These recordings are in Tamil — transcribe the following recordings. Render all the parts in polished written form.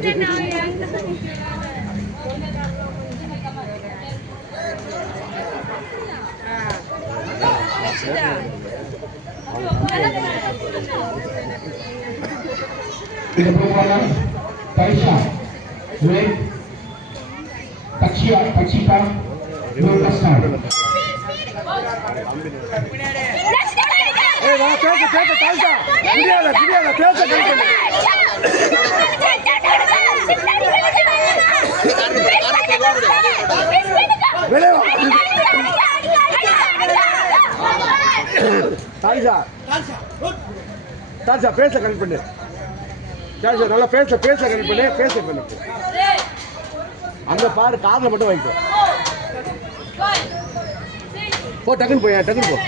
Tidak perlawanan Taisha Wait Taksika 12 tahun. Dalcha பேச கனெக்ட் பண்ணு. தால்சா நல்லா பேச கனெக்ட் பண்ணு. பேச பண்ணு. அங்க பாரு காதுல மட்டும் வைக்கோ. போ டக்குன்னு போய் டக்குன்னு போ.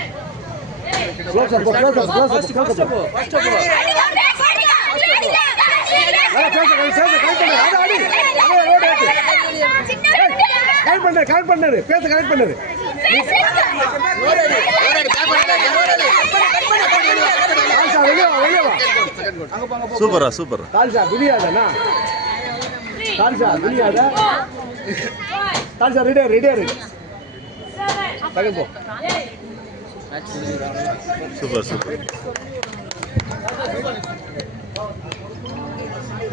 Close up. நல்லா பேச கனெக்ட் பண்ணு. கனெக்ட் பண்ணு. பேச கனெக்ட் பண்ணு. சூப்பரா சூப்பர். தால்சா துனியாதானா? தால்சா துனியாதா? தால்சா ரெடியா இரு. டக்குன்னு போ. Super super.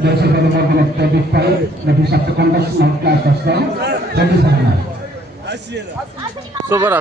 Dan sebenarnya lebih baik lebih satu kontes naik ke atas dan di sana. சூப்பரா.